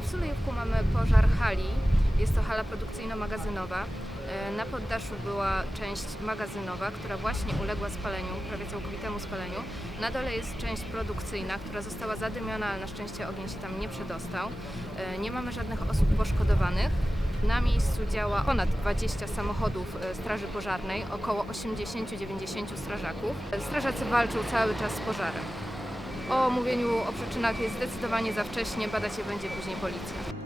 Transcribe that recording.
W Sulejówku mamy pożar hali. Jest to hala produkcyjno-magazynowa. E, Na poddaszu była część magazynowa, która właśnie uległa spaleniu, prawie całkowitemu spaleniu. Na dole jest część produkcyjna, która została zadymiona, ale na szczęście ogień się tam nie przedostał. E, Nie mamy żadnych osób poszkodowanych. Na miejscu działa ponad 20 samochodów e, Straży Pożarnej, około 80-90 strażaków. Strażacy walczą cały czas z pożarem. O mówieniu o przyczynach jest zdecydowanie za wcześnie, badać je będzie później policja.